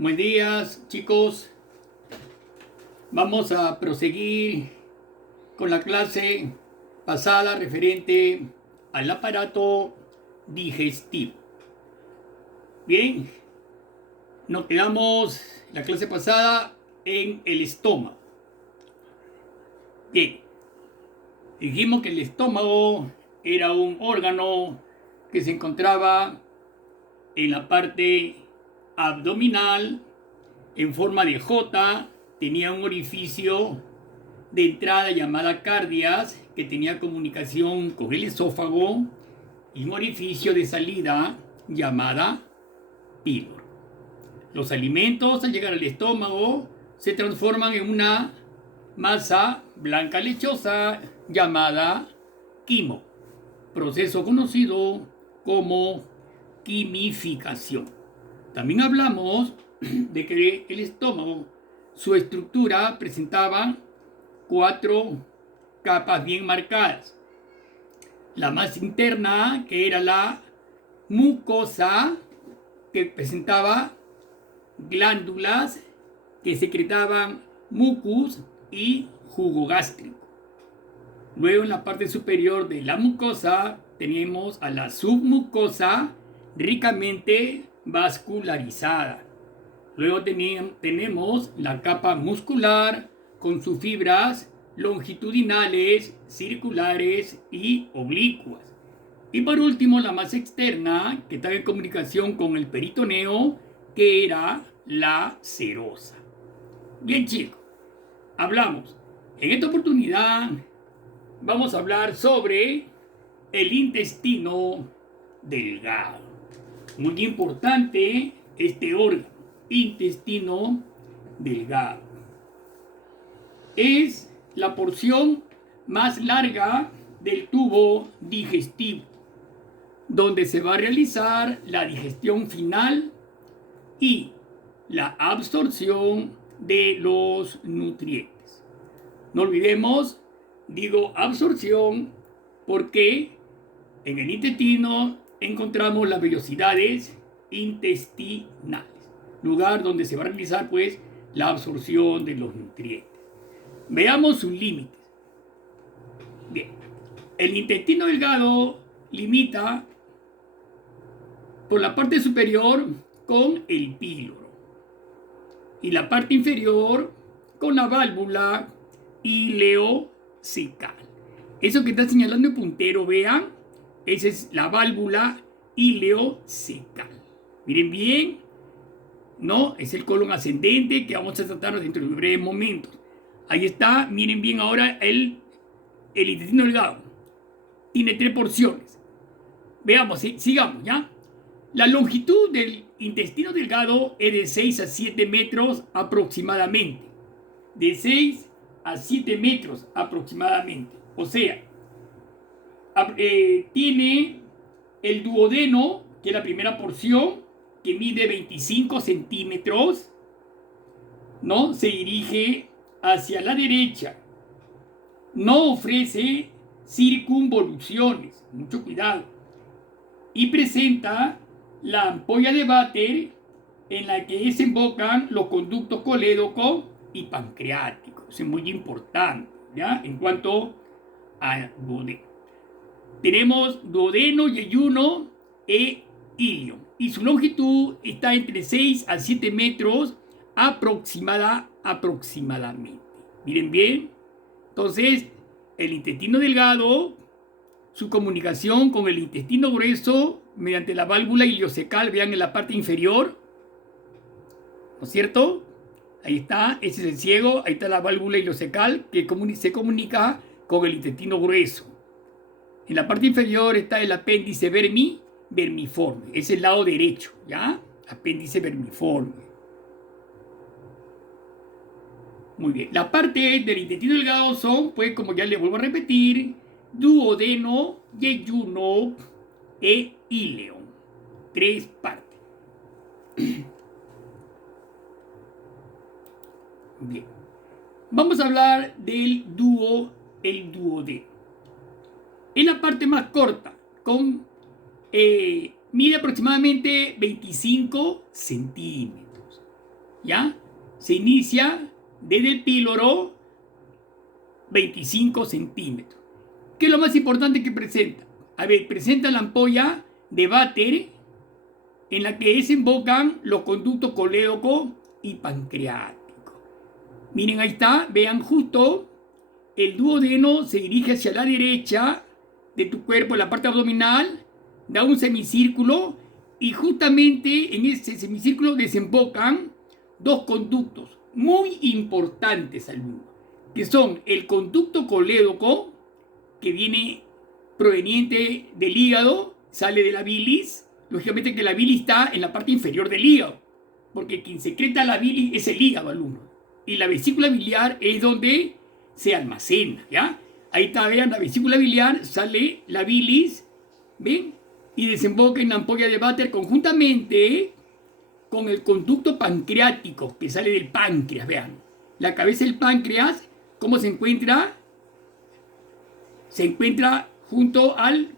Buenos días, chicos. Vamos a proseguir con la clase pasada referente al aparato digestivo. Bien, nos quedamos la clase pasada en el estómago. Bien, dijimos que el estómago era un órgano que se encontraba en la parte abdominal en forma de J, tenía un orificio de entrada llamada cardias que tenía comunicación con el esófago y un orificio de salida llamada pílora. Los alimentos al llegar al estómago se transforman en una masa blanca lechosa llamada quimo, proceso conocido como quimificación. También hablamos de que el estómago, su estructura presentaba 4 capas bien marcadas. La más interna, que era la mucosa, que presentaba glándulas que secretaban mucus y jugo gástrico. Luego en la parte superior de la mucosa tenemos a la submucosa ricamente vascularizada. Luego tenemos la capa muscular con sus fibras longitudinales, circulares y oblicuas. Y por último, la más externa, que está en comunicación con el peritoneo, que era la serosa. Bien, chicos, hablamos. En esta oportunidad vamos a hablar sobre el intestino delgado. Muy importante este órgano, intestino delgado. Es la porción más larga del tubo digestivo, donde se va a realizar la digestión final y la absorción de los nutrientes. No olvidemos, digo absorción, porque en el intestino encontramos las velocidades intestinales, lugar donde se va a realizar pues la absorción de los nutrientes. Veamos sus límites. Bien, el intestino delgado limita por la parte superior con el píloro y la parte inferior con la válvula ileocecal. Eso que está señalando el puntero, vean, esa es la válvula ileocecal. Miren bien, ¿no? Es el colon ascendente que vamos a tratar dentro de breves momentos. Ahí está, miren bien ahora el intestino delgado. Tiene 3 porciones. Veamos, sigamos, ¿ya? La longitud del intestino delgado es de 6 a 7 metros aproximadamente. De 6 a 7 metros aproximadamente. O sea, tiene el duodeno, que es la primera porción, que mide 25 centímetros, ¿no? Se dirige hacia la derecha. No ofrece circunvoluciones, mucho cuidado. Y presenta la ampolla de Vater en la que desembocan los conductos colédoco y pancreático. Eso es muy importante, ¿ya? En cuanto a duodeno. Tenemos duodeno, yeyuno e ilion. Y su longitud está entre 6 a 7 metros aproximadamente. Miren bien. Entonces, el intestino delgado, su comunicación con el intestino grueso mediante la válvula ileocecal, vean en la parte inferior, ¿no es cierto? Ahí está, ese es el ciego, ahí está la válvula ileocecal que se comunica con el intestino grueso. En la parte inferior está el apéndice vermiforme, es el lado derecho, ¿ya? Apéndice vermiforme. Muy bien, la parte del intestino delgado son, pues, como ya les vuelvo a repetir, duodeno, yeyuno e ileon. 3 partes. Bien. Vamos a hablar del el duodeno. Es la parte más corta, mide aproximadamente 25 centímetros. ¿ya? Se inicia desde el píloro 25 centímetros. ¿Qué es lo más importante que presenta? A ver, presenta la ampolla de váter en la que desembocan los conductos colédoco y pancreático. Miren, ahí está, vean justo, el duodeno se dirige hacia la derecha de tu cuerpo, la parte abdominal, da un semicírculo y justamente en ese semicírculo desembocan dos conductos muy importantes, alumnos, que son el conducto colédoco, que viene proveniente del hígado, sale de la bilis. Lógicamente que la bilis está en la parte inferior del hígado, porque quien secreta la bilis es el hígado, alumno. Y la vesícula biliar es donde se almacena, ¿ya? Ahí está, vean, la vesícula biliar, sale la bilis, ¿ven? Y desemboca en la ampolla de váter conjuntamente con el conducto pancreático que sale del páncreas, vean. La cabeza del páncreas, ¿cómo se encuentra? Se encuentra junto al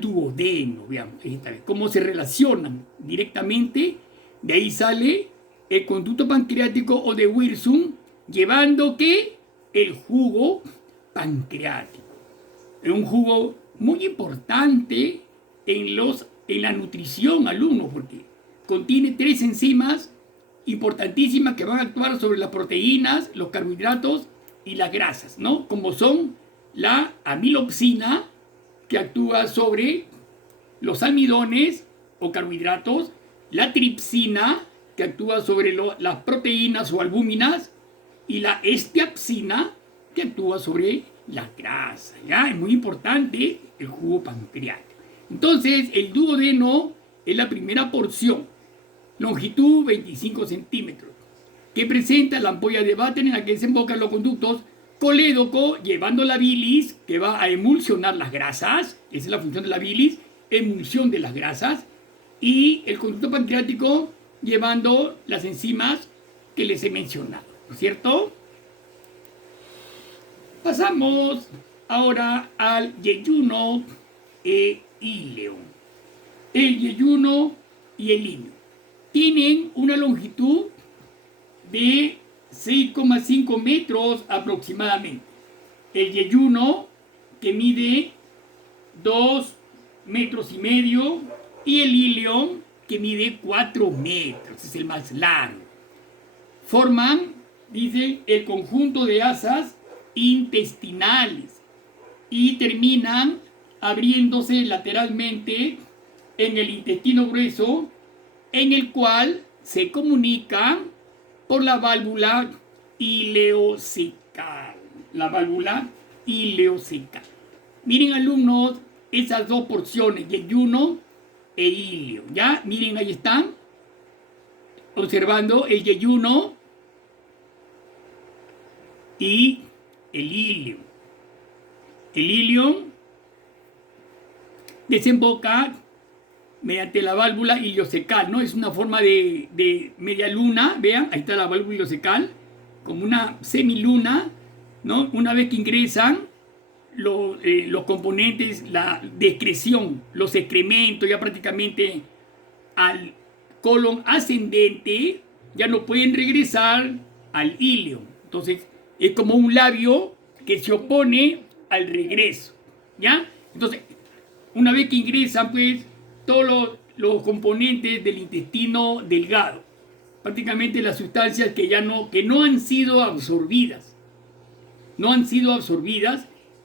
duodeno, vean, cómo se relacionan directamente. De ahí sale el conducto pancreático o de Wirsum, llevando que el jugo pancreático. Es un jugo muy importante en la nutrición, alumnos, porque contiene 3 enzimas importantísimas que van a actuar sobre las proteínas, los carbohidratos y las grasas, ¿no? Como son la amilopsina, que actúa sobre los almidones o carbohidratos, la tripsina, que actúa sobre las proteínas o albúminas, y la esteapsina, que actúa sobre las grasas, ¿ya? Es muy importante el jugo pancreático. Entonces, el duodeno es la primera porción, longitud 25 centímetros, que presenta la ampolla de váter en la que desembocan los conductos colédoco, llevando la bilis, que va a emulsionar las grasas. Esa es la función de la bilis, emulsión de las grasas. Y el conducto pancreático, llevando las enzimas que les he mencionado, ¿no es cierto? Pasamos ahora al yeyuno e ileo. El yeyuno y el ileo tienen una longitud de 6,5 metros aproximadamente. El yeyuno, que mide 2,5 metros, y el ileo, que mide 4 metros, es el más largo. Forman, dice, el conjunto de asas intestinales y terminan abriéndose lateralmente en el intestino grueso, en el cual se comunican por la válvula ileocecal. La válvula ileocecal. Miren, alumnos, esas dos porciones, yeyuno e ileo, ¿ya? Miren, ahí están, observando el yeyuno y el ileo. El ileo desemboca mediante la válvula ileocecal, ¿no? Es una forma de media luna, vean, ahí está la válvula ileocecal, como una semiluna, ¿no? Una vez que ingresan los componentes, la excreción, los excrementos, ya prácticamente al colon ascendente, ya no pueden regresar al ileo. Entonces, es como un labio que se opone al regreso, ¿ya? Entonces, una vez que ingresan, pues, todos los componentes del intestino delgado, prácticamente las sustancias que no han sido absorbidas,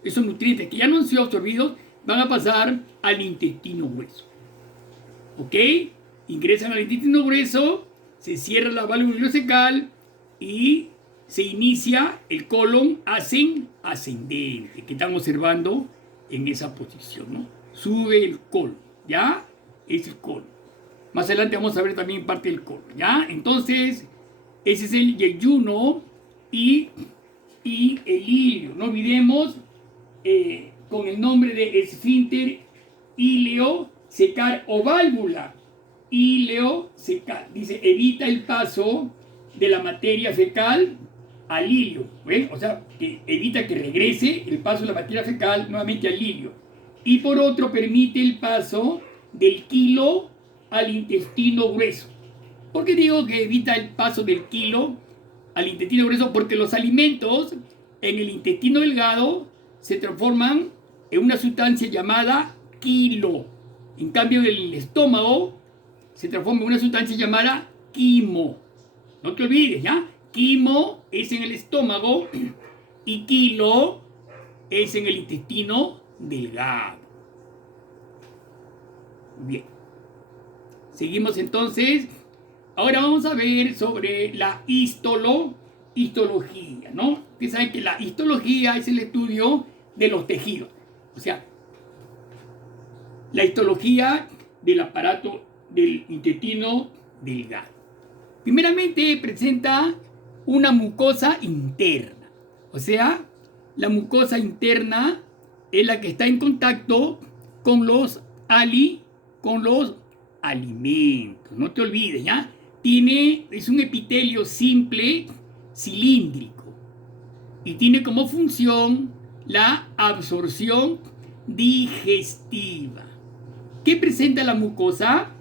esos nutrientes que ya no han sido absorbidos, van a pasar al intestino grueso. ¿Ok? Ingresan al intestino grueso, se cierra la válvula ileocecal y se inicia el colon ascendente, que están observando en esa posición, ¿no? Sube el colon, ¿ya? Es el colon. Más adelante vamos a ver también parte del colon, ¿ya? Entonces, ese es el yeyuno y el ileo. No olvidemos con el nombre de esfínter ileocecal o válvula ileocecal. Dice, evita el paso de la materia fecal al ileo. ¿Ven? O sea, que evita que regrese el paso de la materia fecal nuevamente al ileo. Y por otro, permite el paso del quilo al intestino grueso. ¿Por qué digo que evita el paso del kilo al intestino grueso? Porque los alimentos en el intestino delgado se transforman en una sustancia llamada quilo. En cambio, en el estómago se transforma en una sustancia llamada quimo. No te olvides, ¿ya? Quimo es en el estómago y kilo es en el intestino delgado. Bien. Seguimos entonces. Ahora vamos a ver sobre la histología, ¿no? Ustedes saben que la histología es el estudio de los tejidos. O sea, la histología del aparato del intestino delgado. Primeramente presenta una mucosa interna. O sea, la mucosa interna es la que está en contacto con los alimentos. No te olvides, ¿ya? Es un epitelio simple, cilíndrico, y tiene como función la absorción digestiva. ¿Qué presenta la mucosa?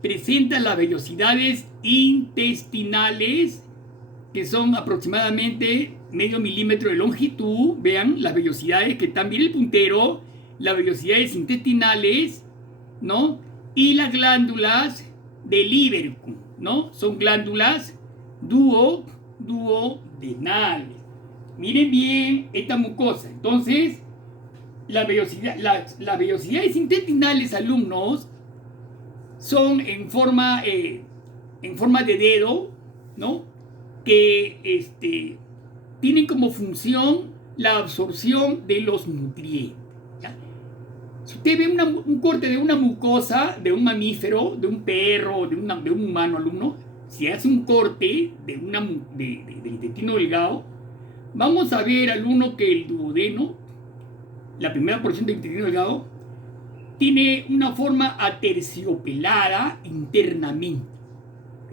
Presenta las vellosidades intestinales, que son aproximadamente medio milímetro de longitud. Vean las vellosidades que están bien el puntero, las vellosidades intestinales, ¿no? Y las glándulas del Lieberkühn, ¿no? Son glándulas duodenales. Miren bien esta mucosa. Entonces, las vellosidades intestinales, alumnos, son en forma de dedo, ¿no? Que tienen como función la absorción de los nutrientes. ¿Ya? Si usted ve un corte de una mucosa, de un mamífero, de un perro, de un humano, alumno, si hace un corte del intestino delgado, vamos a ver, alumno, que el duodeno, la primera porción del intestino delgado, tiene una forma aterciopelada internamente.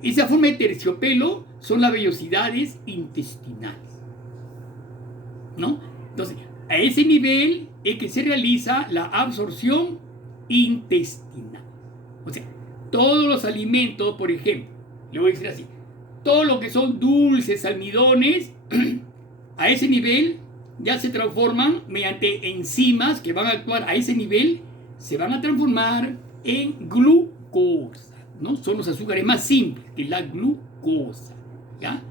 Esa forma de terciopelo son las vellosidades intestinales, ¿no? Entonces, a ese nivel es que se realiza la absorción intestinal. O sea, todos los alimentos, por ejemplo, le voy a decir así, todo lo que son dulces, almidones, a ese nivel ya se transforman mediante enzimas que van a actuar a ese nivel, se van a transformar en glucosa, ¿no? Son los azúcares más simples, que es la glucosa, ¿ya?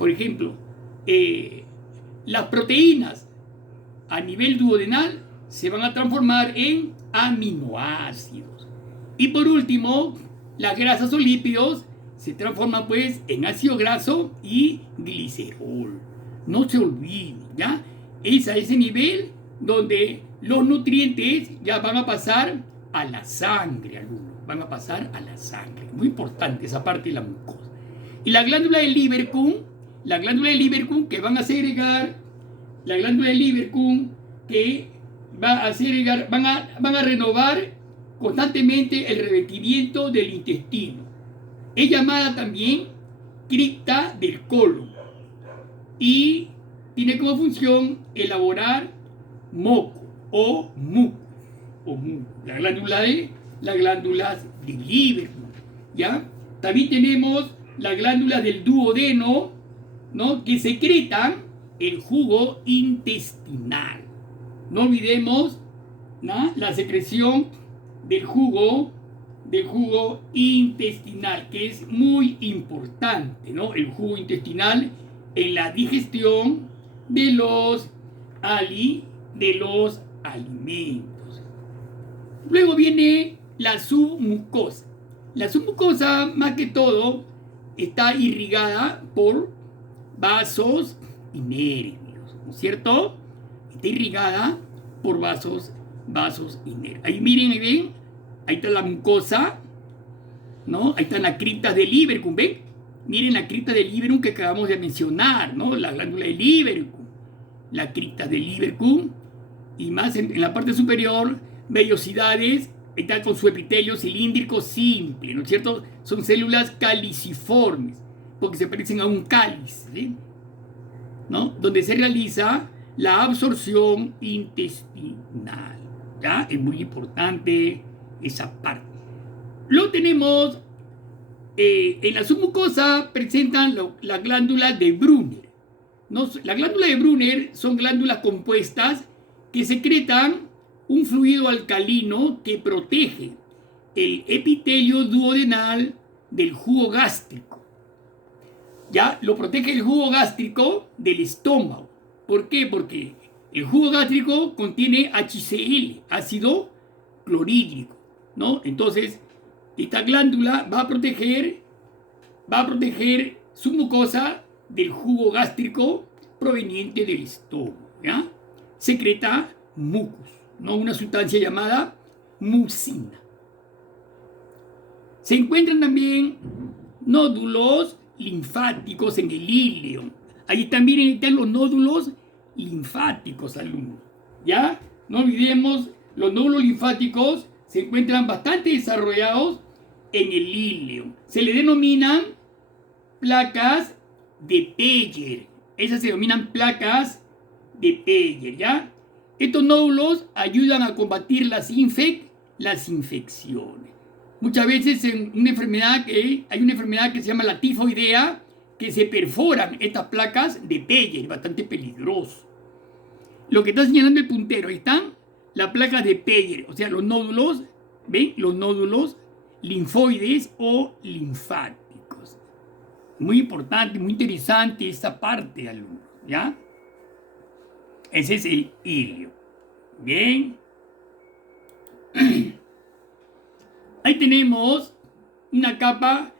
Por ejemplo, las proteínas a nivel duodenal se van a transformar en aminoácidos. Y por último, las grasas o lípidos se transforman pues en ácido graso y glicerol. No se olviden, ¿ya? Es a ese nivel donde los nutrientes ya van a pasar a la sangre, alumnos. Van a pasar a la sangre. Muy importante esa parte de la mucosa. Y la glándula del Lieberkühn que van a segregar, la glándula del Lieberkühn que va a segregar, van a renovar constantemente el revestimiento del intestino. Es llamada también cripta del colon y tiene como función elaborar moco o muco. Las glándulas del Lieberkühn, ¿ya? También tenemos las glándulas del duodeno, ¿no? Que secretan el jugo intestinal. No olvidemos, ¿no? La secreción del jugo intestinal, que es muy importante, ¿no? El jugo intestinal en la digestión de los alimentos. Luego viene la submucosa. La submucosa, más que todo, está irrigada por vasos y nervios, ¿no es cierto? Está irrigada por vasos y nervios. Ahí miren, ahí ven, ahí está la mucosa, ¿no? Ahí están las criptas del Lieberkühn, ¿ven? Miren la cripta del Lieberkühn que acabamos de mencionar, ¿no? La glándula del Lieberkühn, la cripta del Lieberkühn, y más en la parte superior, vellosidades, está con su epitelio cilíndrico simple, ¿no es cierto? Son células caliciformes, porque se parecen a un cáliz, ¿sí? ¿No? Donde se realiza la absorción intestinal, ¿ya? Es muy importante esa parte. Luego tenemos En la submucosa presentan las glándulas de Brunner, ¿no? Las glándulas de Brunner son glándulas compuestas que secretan un fluido alcalino que protege el epitelio duodenal del jugo gástrico. Ya lo protege el jugo gástrico del estómago. ¿Por qué? Porque el jugo gástrico contiene HCl, ácido clorhídrico, ¿no? Entonces, esta glándula va a proteger su mucosa del jugo gástrico proveniente del estómago, ¿ya? Secreta mucus, ¿no? Una sustancia llamada mucina. Se encuentran también nódulos linfáticos en el íleo. Ahí también están los nódulos linfáticos, alumnos. ¿Ya? No olvidemos, los nódulos linfáticos se encuentran bastante desarrollados en el íleo. Se le denominan placas de Peyer. Esas se denominan placas de Peyer, ¿ya? Estos nódulos ayudan a combatir las infecciones. Muchas veces hay una enfermedad que se llama la tifoidea, que se perforan estas placas de Peyer, bastante peligroso. Lo que está señalando el puntero, ahí están las placas de Peyer, o sea, los nódulos, ¿ven? Los nódulos linfoides o linfáticos. Muy importante, muy interesante esta parte, alumnos, ¿ya? Ese es el ilio. Bien. Ahí tenemos una capa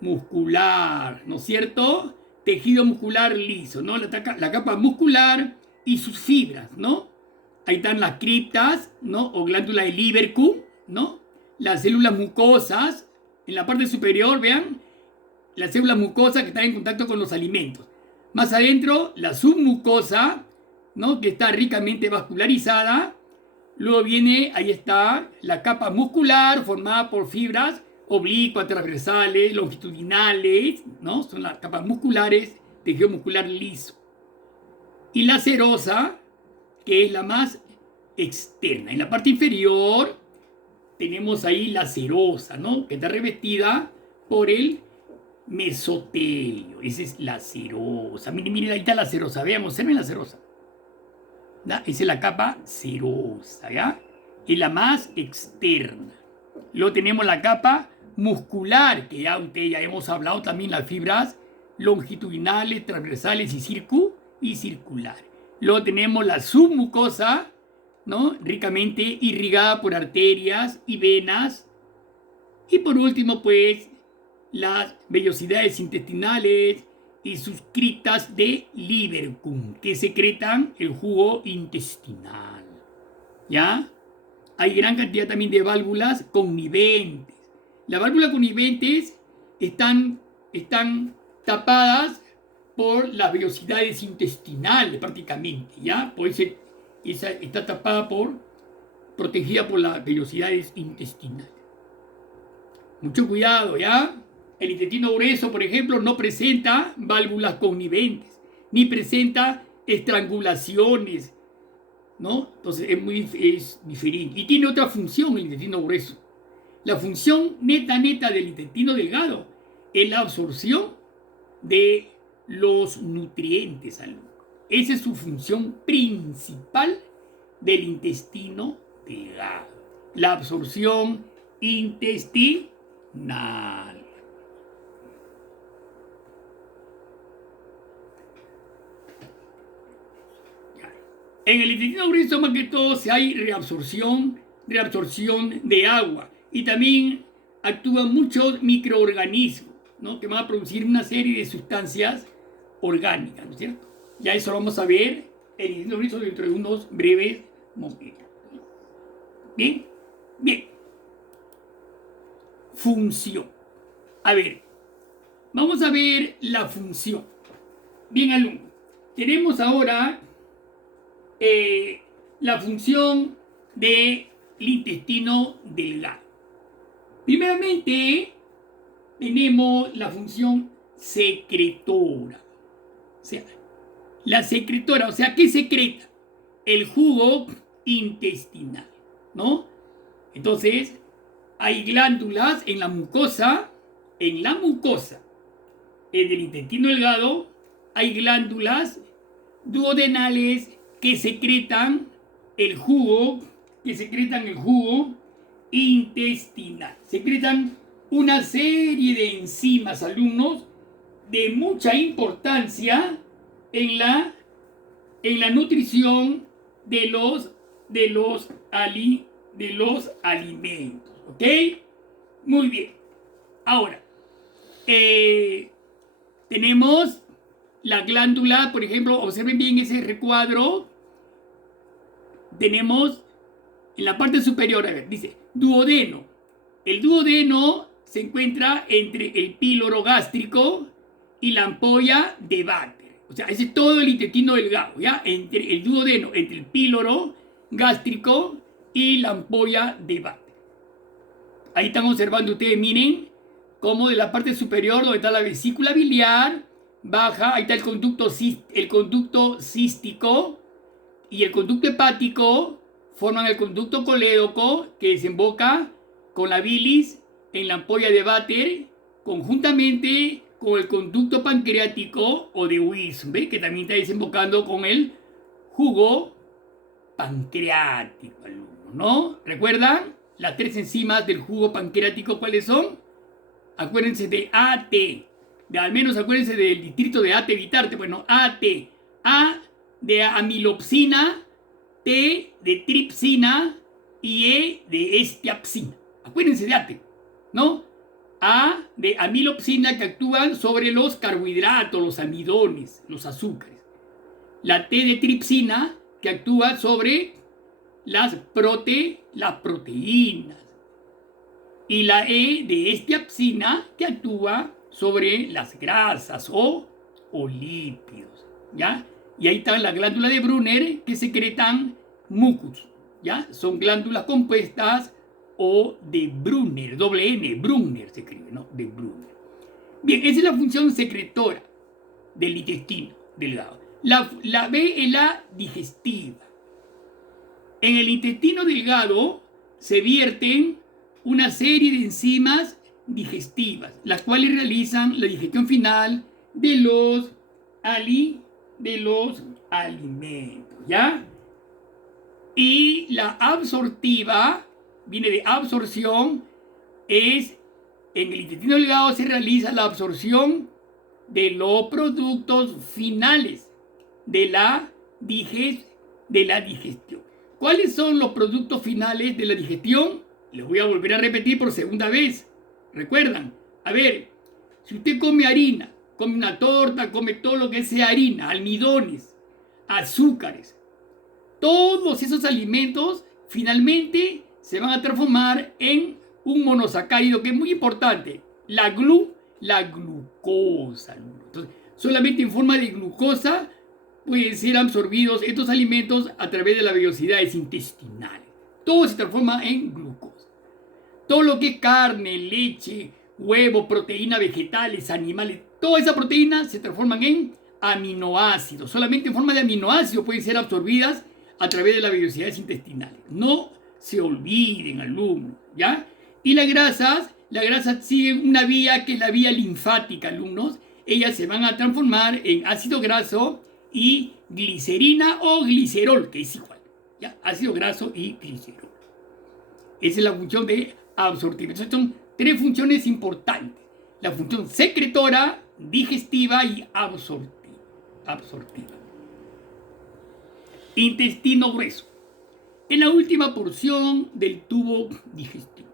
muscular, ¿no es cierto? Tejido muscular liso, ¿no? La capa muscular y sus fibras, ¿no? Ahí están las criptas, ¿no? O glándula de Lieberkühn, ¿no? Las células mucosas, en la parte superior, vean, las células mucosas que están en contacto con los alimentos. Más adentro, la submucosa, ¿no? Que está ricamente vascularizada. Luego viene, ahí está, la capa muscular formada por fibras oblicuas, transversales, longitudinales, ¿no? Son las capas musculares, tejido muscular liso. Y la serosa, que es la más externa. En la parte inferior tenemos ahí la serosa, ¿no? Que está revestida por el mesotelio. Esa es la serosa. Miren, miren, ahí está la serosa. Vean, observen la serosa. ¿Ya? Esa es la capa serosa, ¿ya? Es la más externa. Luego tenemos la capa muscular, que ya hemos hablado también, las fibras longitudinales, transversales y circulares. Luego tenemos la submucosa, ¿no? Ricamente irrigada por arterias y venas. Y por último, pues, las vellosidades intestinales y sus criptas de Lieberkühn, que secretan el jugo intestinal. ¿Ya? Hay gran cantidad también de válvulas conniventes. Las válvulas conniventes están tapadas por las vellosidades intestinales prácticamente, ¿ya? Pues esa está protegida por las vellosidades intestinales. Mucho cuidado, ¿ya? El intestino grueso, por ejemplo, no presenta válvulas conniventes, ni presenta estrangulaciones, ¿no? Entonces es diferente. Y tiene otra función el intestino grueso. La función neta del intestino delgado es la absorción de los nutrientes, alumno. Esa es su función principal del intestino delgado. La absorción intestinal. En el intestino grueso, más que todo, hay reabsorción de agua. Y también actúan muchos microorganismos, ¿no? Que van a producir una serie de sustancias orgánicas, ¿no es cierto? Ya eso lo vamos a ver en el intestino grueso dentro de unos breves momentos. Bien, bien. Función. A ver, vamos a ver la función. Bien, alumnos. Tenemos ahora la función del intestino delgado. Primeramente, tenemos la función secretora. O sea, la secretora, o sea, ¿qué secreta? El jugo intestinal, ¿no? Entonces, hay glándulas en la mucosa, en la mucosa del intestino delgado hay glándulas duodenales que secretan el jugo, intestinal. Secretan una serie de enzimas, alumnos, de mucha importancia en la nutrición de los alimentos. ¿Ok? Muy bien. Ahora, tenemos la glándula, por ejemplo, observen bien ese recuadro. Tenemos en la parte superior, a ver, dice duodeno. El duodeno se encuentra entre el píloro gástrico y la ampolla de váter. O sea, ese es todo el intestino delgado, ¿ya? Entre el duodeno, entre el píloro gástrico y la ampolla de váter. Ahí están observando ustedes, miren, cómo de la parte superior, donde está la vesícula biliar, baja, ahí está el conducto cístico y el conducto hepático, forman el conducto colédoco que desemboca con la bilis en la ampolla de váter, conjuntamente con el conducto pancreático o de Wilson, ¿ve? Que también está desembocando con el jugo pancreático, alumno, ¿no? ¿Recuerdan las 3 enzimas del jugo pancreático cuáles son? Acuérdense de AT, al menos acuérdense del distrito de AT Vitarte. Bueno, AT, A de amilopsina, T de tripsina y E de estiapsina. Acuérdense de AT, ¿no? A de amilopsina, que actúan sobre los carbohidratos, los amidones, los azúcares. La T de tripsina, que actúa sobre las proteínas. Y la E de estiapsina, que actúa sobre las grasas o lípidos, ¿ya? Y ahí está la glándula de Brunner, que secretan mucus, ¿ya? Son glándulas compuestas o de Brunner, doble N, Brunner se escribe, ¿no? De Brunner. Bien, esa es la función secretora del intestino delgado. La B es la digestiva. En el intestino delgado se vierten una serie de enzimas digestivas, las cuales realizan la digestión final de los alimentos, ¿ya? Y la absortiva, viene de absorción, es en el intestino delgado se realiza la absorción de los productos finales de la digestión. ¿Cuáles son los productos finales de la digestión? Les voy a volver a repetir por segunda vez. ¿Recuerdan? A ver, si usted come harina, come una torta, come todo lo que sea harina, almidones, azúcares, todos esos alimentos finalmente se van a transformar en un monosacárido que es muy importante, la glucosa. Entonces, solamente en forma de glucosa pueden ser absorbidos estos alimentos a través de las velocidades intestinales. Todo se transforma en glucosa. Todo lo que es carne, leche, huevo, proteínas vegetales, animales, toda esa proteína se transforman en aminoácidos. Solamente en forma de aminoácidos pueden ser absorbidas a través de las velocidades intestinales. No se olviden, alumnos, ¿ya? Y las grasas siguen una vía que es la vía linfática, alumnos. Ellas se van a transformar en ácido graso y glicerina o glicerol, que es igual, ¿ya? Ácido graso y glicerol. Esa es la función de absortiva. Entonces son 3 funciones importantes: la función secretora, digestiva y absortiva. Intestino grueso. En la última porción del tubo digestivo.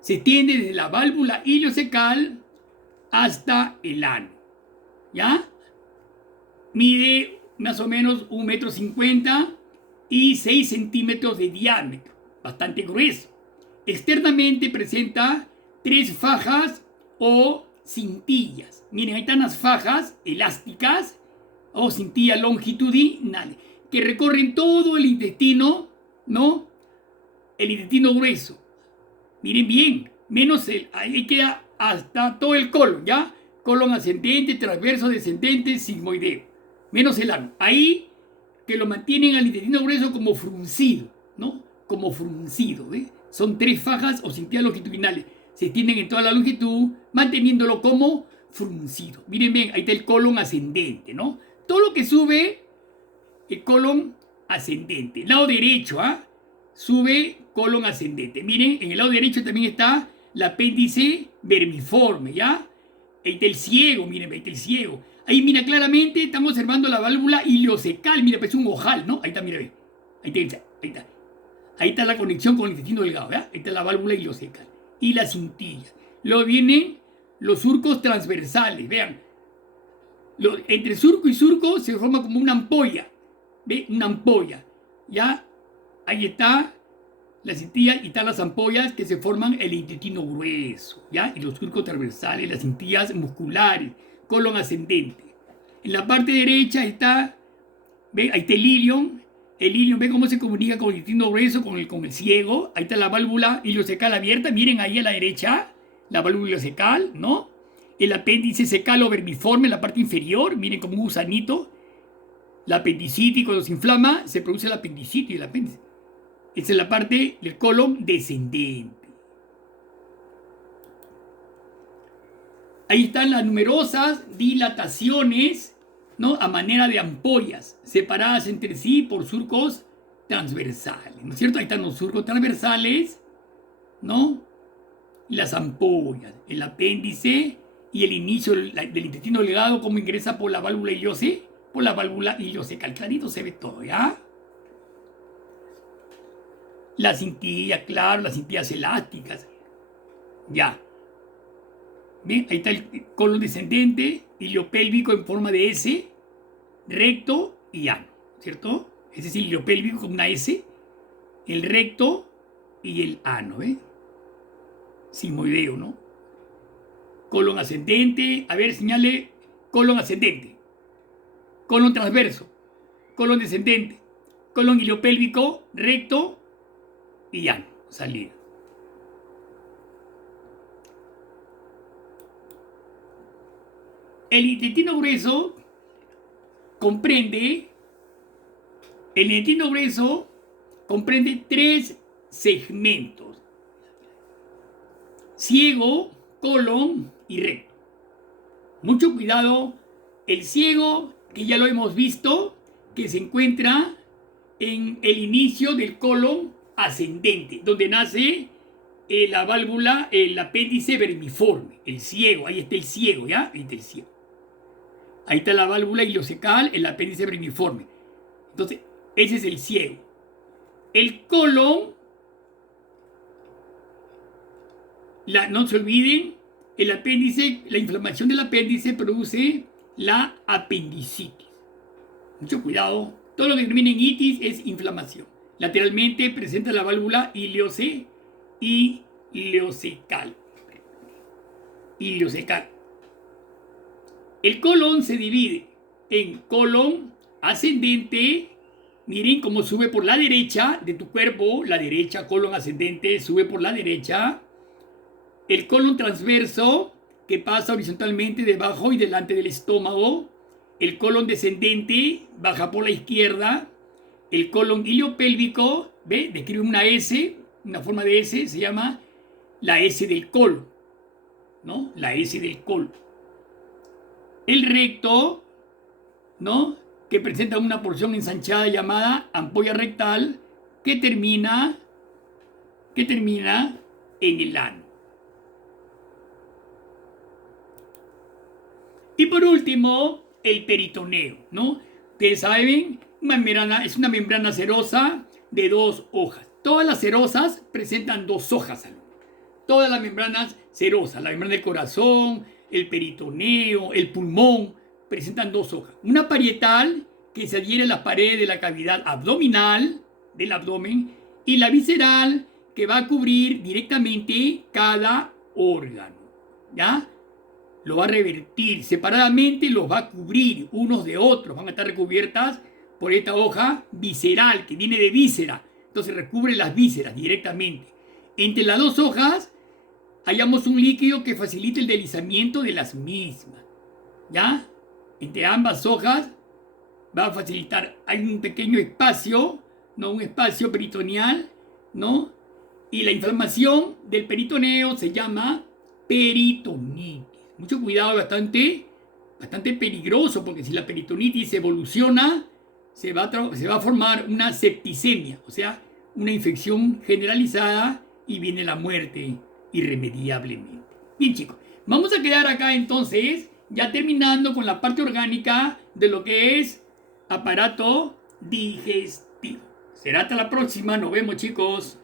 Se extiende desde la válvula ileocecal hasta el ano, ¿ya? Mide más o menos 1,50 m y 6 centímetros de diámetro, bastante grueso. Externamente presenta 3 fajas o cintillas. Miren, ahí están las fajas elásticas o cintillas longitudinales que recorren todo el intestino, ¿no? El intestino grueso. Miren bien, menos ahí queda hasta todo el colon, ¿ya? Colon ascendente, transverso, descendente, sigmoideo. Menos el ano. Ahí que lo mantienen al intestino grueso como fruncido, ¿no? Como fruncido, ¿ves? Son 3 fajas o cintillas longitudinales. se extienden en toda la longitud, manteniéndolo como fruncido. Miren bien, ahí está el colon ascendente, ¿no? Todo lo que sube, el colon ascendente. Lado derecho, sube colon ascendente. Miren, en el lado derecho también está el apéndice vermiforme, ¿ya? Ahí está el ciego, miren, ahí está el ciego. Ahí, mira, claramente estamos observando la válvula ileocecal. Mira, parece un ojal, ¿no? Ahí está, mira, ve. Ahí está, ahí está. Ahí está la conexión con el intestino delgado, ¿verdad? Ahí está la válvula ileocecal. Y la cintilla. Luego vienen los surcos transversales, vean. Entre surco y surco se forma como una ampolla. ¿Ve? Una ampolla. ¿Ya? Ahí está la cintilla y están las ampollas que se forman en el intestino grueso, ¿ya? Y los surcos transversales, las cintillas musculares, colon ascendente. En la parte derecha está, ¿ve? Ahí está el ilion. El ilion, ¿ve cómo se comunica con el intestino grueso, con el ciego? Ahí está la válvula ileocecal abierta. Miren ahí a la derecha, la válvula ileocecal, ¿no? El apéndice cecalo vermiforme en la parte inferior. Miren como un gusanito. La apendicitis, cuando se inflama, se produce la apendicitis del apéndice. Esa es la parte del colon descendente. Ahí están las numerosas dilataciones, ¿no? A manera de ampollas, separadas entre sí por surcos transversales, ¿no es cierto? Ahí están los surcos transversales, ¿no? Las ampollas, el apéndice y el inicio del intestino delgado, cómo ingresa por la válvula ileocecal. Por la válvula ileocecal. Clarito se ve todo, ¿ya? La cintilla, claro, las cintillas elásticas. Ya. Bien, ahí está el colon descendente, iliopélvico en forma de S, recto y ano, ¿cierto? Ese es el iliopélvico con una S, el recto y el ano, ¿eh? Sigmoideo, ¿no? Colon ascendente, a ver, señale colon ascendente, colon transverso, colon descendente, colon iliopélvico, recto y ano, salida. El intestino grueso comprende tres segmentos: ciego, colon y recto. Mucho cuidado, el ciego, que ya lo hemos visto, que se encuentra en el inicio del colon ascendente, donde nace la válvula, el apéndice vermiforme, el ciego, ahí está el ciego, ¿ya? Ahí está el ciego. Ahí está la válvula ileocecal, el apéndice vermiforme. Entonces, ese es el ciego. El colon, no se olviden, el apéndice, la inflamación del apéndice produce la apendicitis. Mucho cuidado. Todo lo que termina en itis es inflamación. Lateralmente presenta la válvula ileocecal. El colon se divide en colon ascendente. Miren cómo sube por la derecha de tu cuerpo. La derecha, colon ascendente, sube por la derecha. El colon transverso, que pasa horizontalmente debajo y delante del estómago. El colon descendente, baja por la izquierda. El colon iliopélvico, ¿ve? Describe una S, una forma de S, se llama la S del colon, ¿no? La S del colon. El recto, ¿no? Que presenta una porción ensanchada llamada ampolla rectal que termina en el ano. Y por último, el peritoneo, ¿no? Ustedes saben, es una membrana serosa de 2 hojas. Todas las serosas presentan 2 hojas. Todas las membranas serosas, la membrana del corazón, el peritoneo, el pulmón, presentan 2 hojas. Una parietal que se adhiere a las paredes de la cavidad abdominal, del abdomen, y la visceral que va a cubrir directamente cada órgano, ¿ya? Lo va a revertir separadamente, los va a cubrir unos de otros, van a estar recubiertas por esta hoja visceral que viene de víscera, entonces recubre las vísceras directamente. Entre las 2 hojas hallamos un líquido que facilita el deslizamiento de las mismas, ¿ya? Entre ambas hojas va a facilitar, hay un pequeño espacio, ¿no? Un espacio peritoneal, ¿no? Y la inflamación del peritoneo se llama peritonitis. Mucho cuidado, bastante peligroso, porque si la peritonitis evoluciona, se va a formar una septicemia, o sea, una infección generalizada y viene la muerte irremediablemente. Bien, chicos, vamos a quedar acá entonces, ya terminando con la parte orgánica de lo que es aparato digestivo. Será hasta la próxima, nos vemos, chicos.